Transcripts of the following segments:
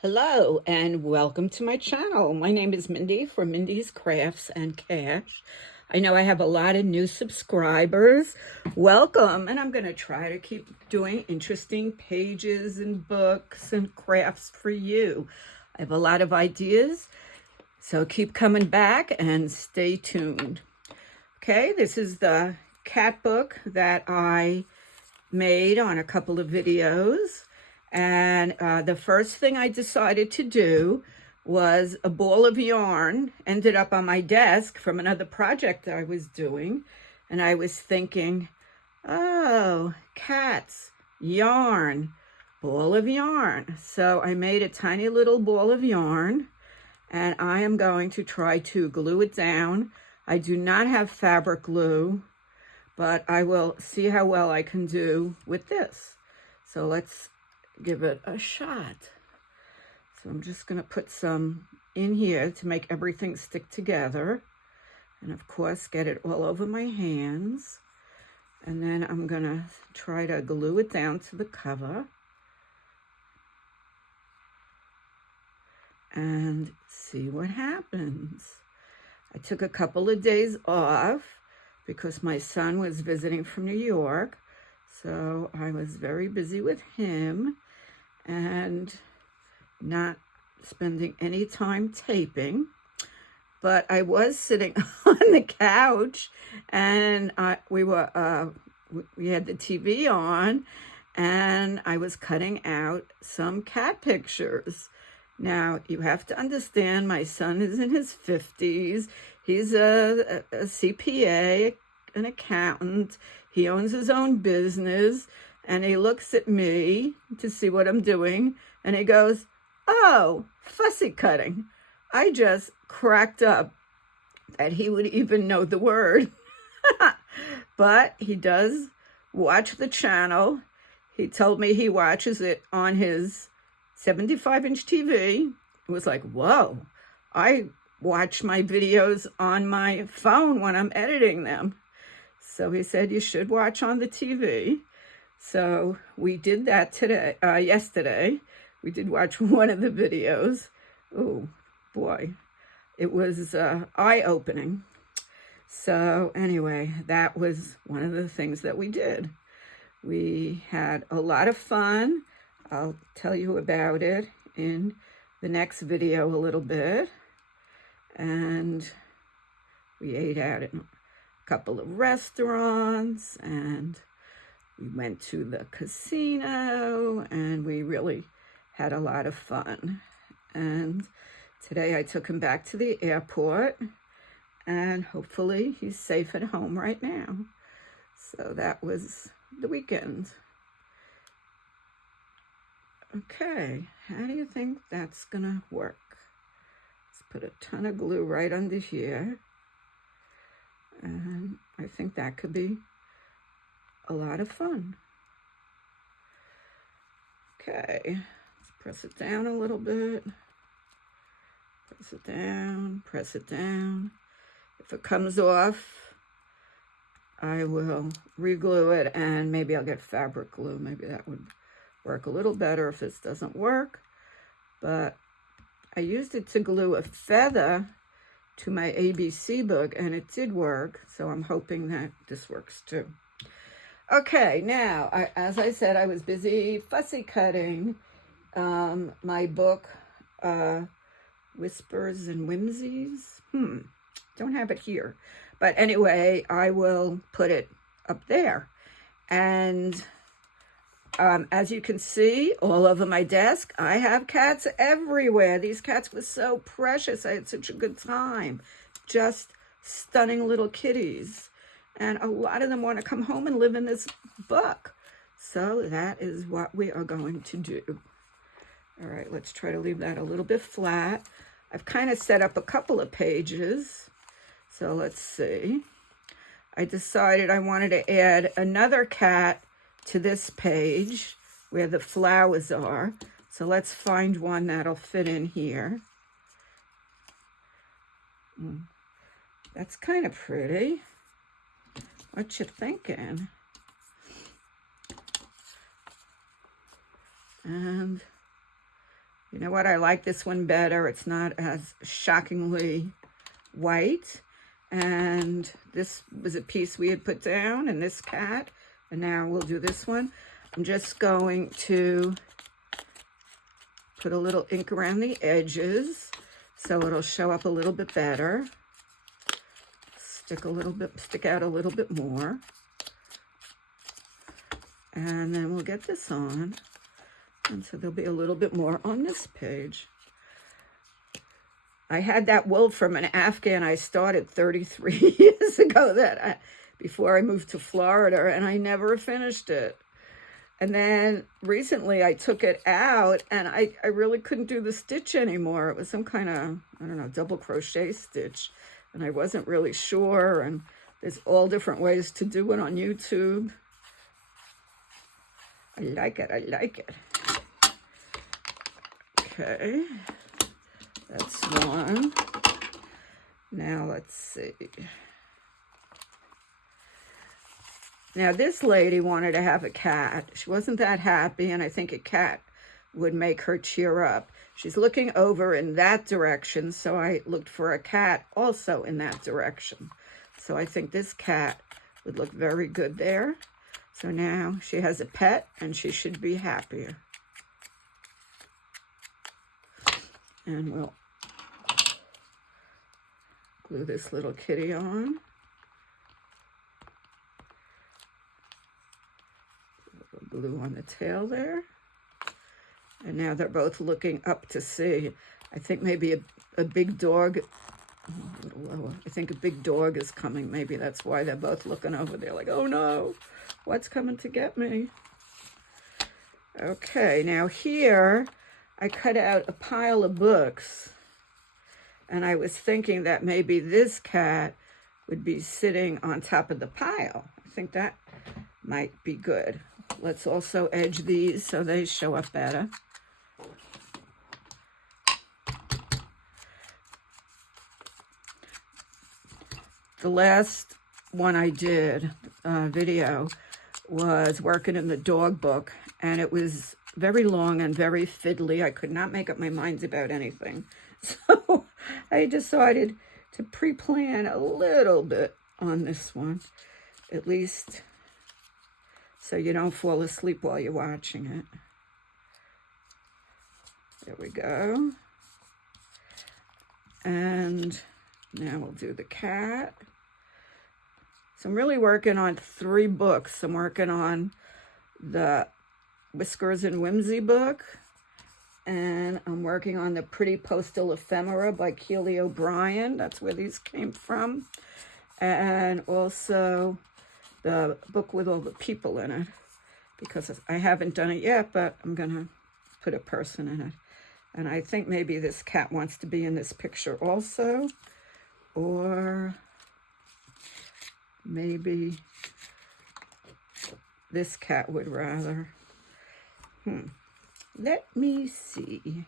Hello and welcome to my channel. My name is Mindy from Mindy's Crafts and Cash. I know I have a lot of new subscribers. Welcome, and I'm going to try to keep doing interesting pages and books and crafts for you. I have a lot of ideas, so keep coming back and stay tuned. Okay, this is the cat book that I made on a couple of videos. And the first thing I decided to do was a ball of yarn ended up on my desk from another project that I was doing. And I was thinking, oh, cats, yarn, ball of yarn. So I made a tiny little ball of yarn and I am going to try to glue it down. I do not have fabric glue, but I will see how well I can do with this. So let's give it a shot. So I'm just going to put some in here to make everything stick together. And of course, get it all over my hands. And then I'm going to try to glue it down to the cover. And see what happens. I took a couple of days off because my son was visiting from New York. So I was very busy with him and not spending any time taping. But I was sitting on the couch and we had the TV on and I was cutting out some cat pictures. Now, you have to understand, my son is in his 50s. He's a CPA, an accountant. He owns his own business, and he looks at me to see what I'm doing, and he goes, oh, fussy cutting. I just cracked up that he would even know the word. But he does watch the channel. He told me he watches it on his 75-inch TV. It was like, whoa, I watch my videos on my phone when I'm editing them. So he said, you should watch on the TV. So we did that yesterday. We did watch one of the videos. Oh boy, it was eye-opening. So anyway, that was one of the things that we did. We had a lot of fun. I'll tell you about it in the next video a little bit. And we ate out at a couple of restaurants and we went to the casino and we really had a lot of fun. And today I took him back to the airport and hopefully he's safe at home right now. So that was the weekend. Okay, how do you think that's gonna work? Let's put a ton of glue right under here. And I think that could be a lot of fun. Okay, let's press it down a little bit. Press it down, press it down. If it comes off, I will re-glue it and maybe I'll get fabric glue. Maybe that would work a little better if this doesn't work. But I used it to glue a feather to my ABC book and it did work. So I'm hoping that this works too. Okay, now, as I said, I was busy fussy cutting my book, Whispers and Whimsies. Don't have it here. But anyway, I will put it up there. And as you can see, all over my desk, I have cats everywhere. These cats were so precious. I had such a good time. Just stunning little kitties. And a lot of them want to come home and live in this book. So that is what we are going to do. All right, let's try to leave that a little bit flat. I've kind of set up a couple of pages. So let's see. I decided I wanted to add another cat to this page where the flowers are. So let's find one that'll fit in here. That's kind of pretty. What you thinking? And You know what? I like this one better. It's not as shockingly white. And this was a piece we had put down, and this cat. And now we'll do this one. I'm just going to put a little ink around the edges so it'll show up a little bit better. Stick out a little bit more. And then we'll get this on. And so there'll be a little bit more on this page. I had that wool from an Afghan I started 33 years ago before I moved to Florida, and I never finished it. And then recently I took it out, and I really couldn't do the stitch anymore. It was some kind of, I don't know, double crochet stitch, and I wasn't really sure, and there's all different ways to do it on YouTube. I like it, I like it. Okay, that's one. Now let's see. Now this lady wanted to have a cat. She wasn't that happy, and I think a cat would make her cheer up. She's looking over in that direction, so I looked for a cat also in that direction. So I think this cat would look very good there. So now she has a pet, and she should be happier. And we'll glue this little kitty on. Glue on the tail there. And now they're both looking up to see. I think maybe a big dog, a little lower. I think a big dog is coming. Maybe that's why they're both looking over there like, oh no, what's coming to get me? Okay, now here I cut out a pile of books, and I was thinking that maybe this cat would be sitting on top of the pile. I think that might be good. Let's also edge these so they show up better. The last one I did, video, was working in the dog book, and it was very long and very fiddly. I could not make up my mind about anything. So I decided to pre-plan a little bit on this one, at least so you don't fall asleep while you're watching it. There we go. And now we'll do the cat. So I'm really working on 3 books. I'm working on the Whiskers and Whimsy book, and I'm working on the Pretty Postal Ephemera by Keely O'Brien. That's where these came from. And also the book with all the people in it, because I haven't done it yet, but I'm going to put a person in it. And I think maybe this cat wants to be in this picture also, or maybe this cat would rather. Let me see.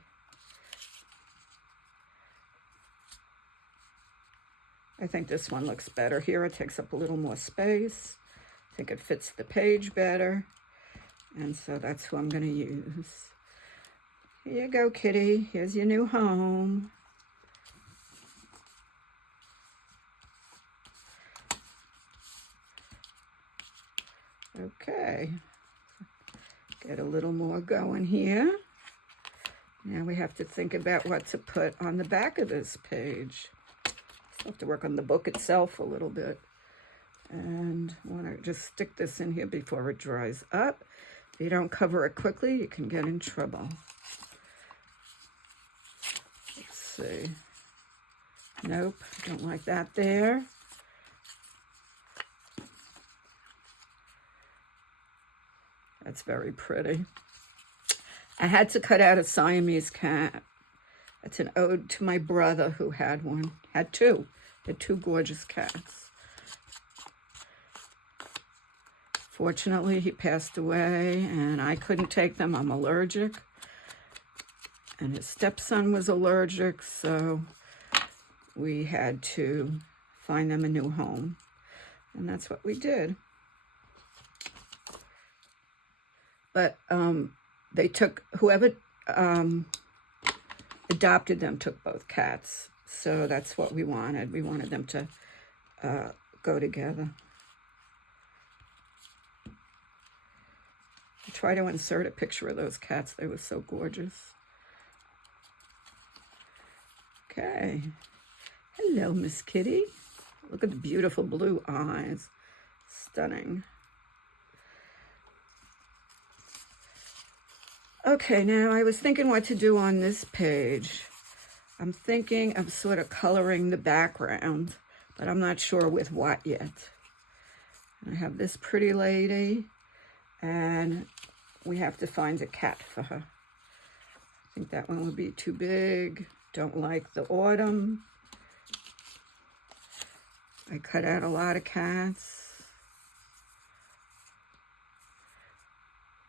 I think this one looks better here. It takes up a little more space. I think it fits the page better. And so that's who I'm going to use. Here you go, kitty. Here's your new home. Okay. Get a little more going here. Now we have to think about what to put on the back of this page. Still have to work on the book itself a little bit. And I want to just stick this in here before it dries up. If you don't cover it quickly, you can get in trouble. Let's see. Nope, don't like that there. That's very pretty. I had to cut out a Siamese cat. It's an ode to my brother who had one. Had 2. Had 2 gorgeous cats. Fortunately, he passed away, and I couldn't take them. I'm allergic. And his stepson was allergic, so we had to find them a new home. And that's what we did. But they took, whoever adopted them took both cats. So that's what we wanted. We wanted them to go together. I tried to insert a picture of those cats. They were so gorgeous. Okay. Hello, Miss Kitty. Look at the beautiful blue eyes. Stunning. Okay, now I was thinking what to do on this page. I'm thinking of sort of coloring the background, but I'm not sure with what yet. I have this pretty lady, and we have to find a cat for her. I think that one would be too big. Don't like the autumn. I cut out a lot of cats.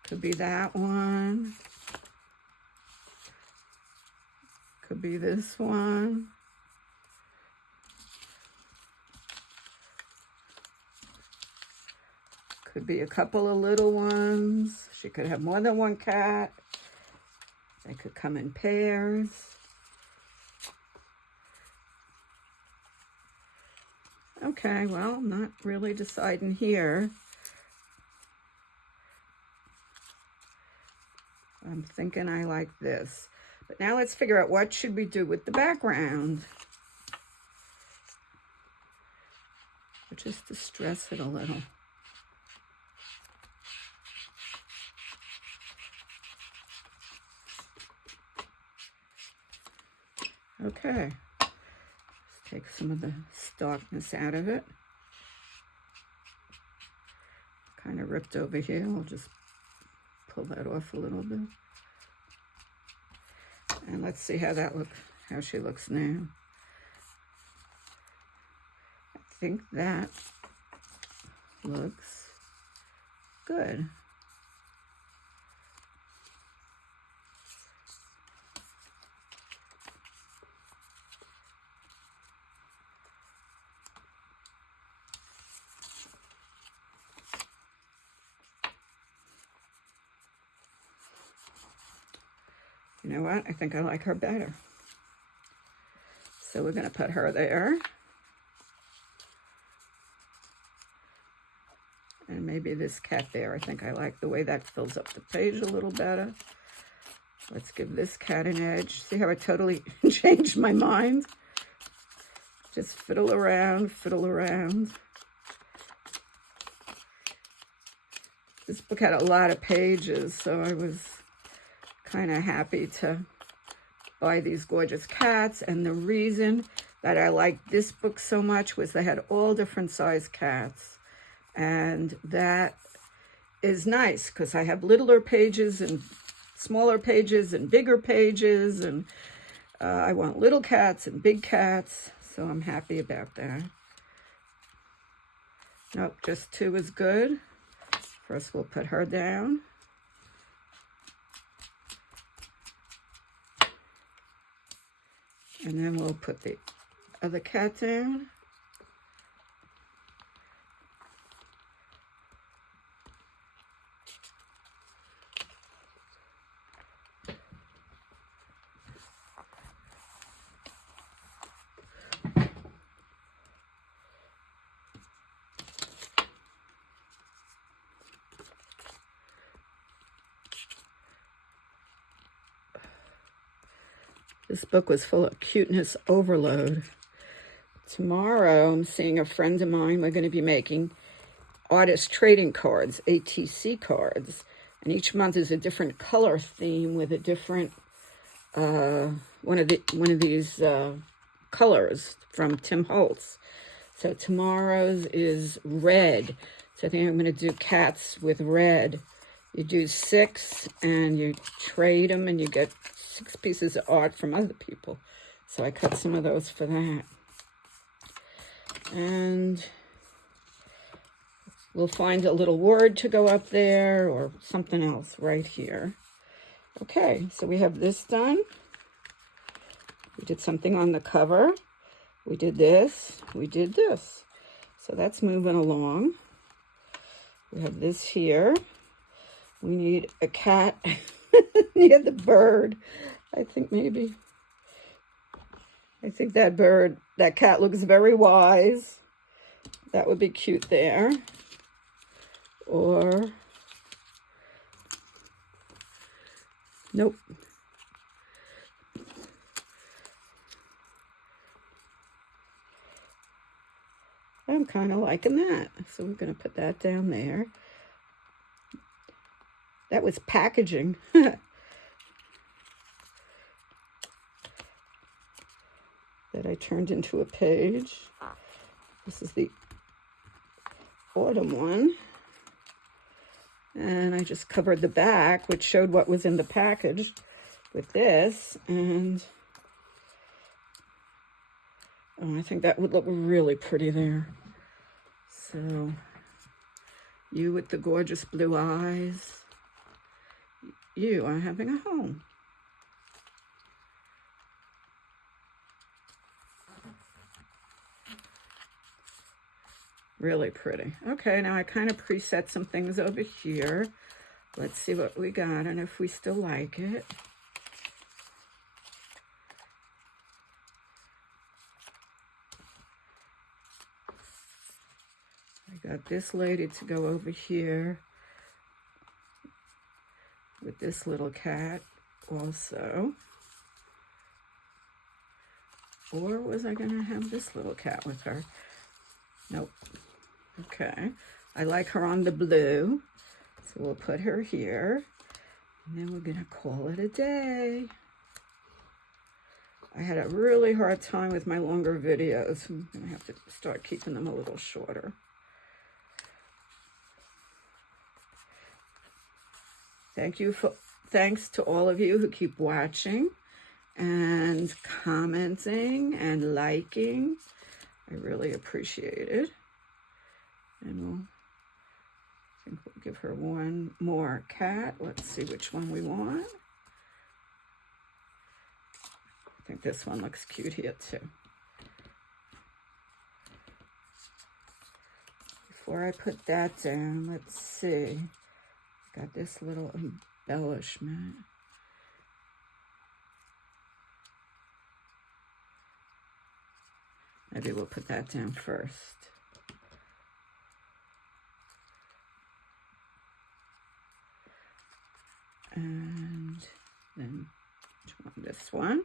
Could be that one. Could be this one. Could be a couple of little ones. She could have more than one cat. They could come in pairs. Okay, well, I'm not really deciding here. I'm thinking I like this. But now let's figure out what should we do with the background. Or just to stress it a little. Okay. Let's take some of the starkness out of it. Kind of ripped over here. I'll just pull that off a little bit. And let's see how she looks now. I think that looks good. You know what? I think I like her better. So we're going to put her there. And maybe this cat there. I think I like the way that fills up the page a little better. Let's give this cat an edge. See how I totally changed my mind? Just fiddle around, fiddle around. This book had a lot of pages, so I was kind of happy to buy these gorgeous cats. And the reason that I liked this book so much was they had all different size cats. And that is nice because I have littler pages and smaller pages and bigger pages. And I want little cats and big cats. So I'm happy about that. Nope, just 2 is good. First we'll put her down. And then we'll put the other cat down. This book was full of cuteness overload. Tomorrow, I'm seeing a friend of mine. We're going to be making artist trading cards, ATC cards. And each month is a different color theme with a different, one of these colors from Tim Holtz. So tomorrow's is red. So I think I'm going to do cats with red. You do 6 and you trade them and you get 6 pieces of art from other people. So I cut some of those for that. And we'll find a little word to go up there or something else right here. Okay, so we have this done. We did something on the cover. We did this. We did this. So that's moving along. We have this here. We need a cat near the bird. I think maybe I think that cat looks very wise. That would be cute there. Or, nope. I'm kind of liking that. So we're going to put that down there. That was packaging. That I turned into a page. This is the autumn one. And I just covered the back, which showed what was in the package with this. And oh, I think that would look really pretty there. So you with the gorgeous blue eyes, you are having a home. Really pretty. Okay, now I kind of preset some things over here. Let's see what we got and if we still like it. I got this lady to go over here with this little cat also. Or was I going to have this little cat with her? Nope. Okay. I like her on the blue, so we'll put her here. And then we're going to call it a day. I had a really hard time with my longer videos. I'm going to have to start keeping them a little shorter. Thanks to all of you who keep watching and commenting and liking. I really appreciate it. And I think we'll give her one more cat. Let's see which one we want. I think this one looks cute here too. Before I put that down, let's see. Got this little embellishment. Maybe we'll put that down first. And then this one.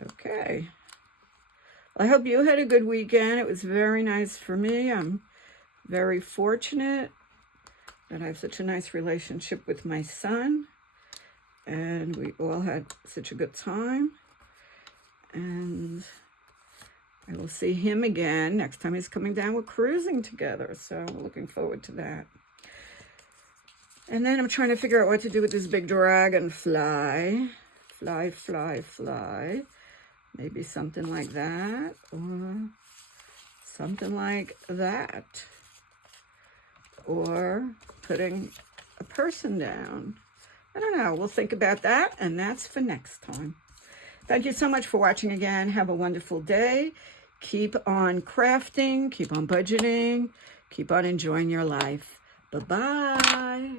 Okay. I hope you had a good weekend. It was very nice for me. I'm very fortunate that I have such a nice relationship with my son. And we all had such a good time. And I will see him again next time he's coming down. We're cruising together. So I'm looking forward to that. And then I'm trying to figure out what to do with this big dragonfly. Fly, fly, fly. Maybe something like that, or something like that, or putting a person down. I don't know. We'll think about that, and that's for next time. Thank you so much for watching again. Have a wonderful day. Keep on crafting, keep on budgeting, keep on enjoying your life. Bye-bye.